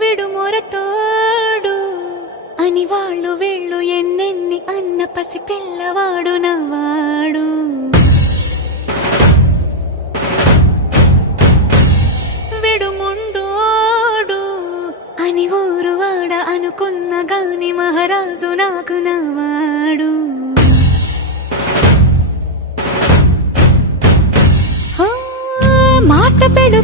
విడు మొరటోడు అని వాళ్ళు వీళ్ళు ఎన్నెన్ని అన్న పసి పిల్లవాడు నవ్వాడు. విడు ముండోడు అని ఊరు వాడ అనుకున్న గాని మహారాజు నాకు నవ్వాడు. మాట పెడు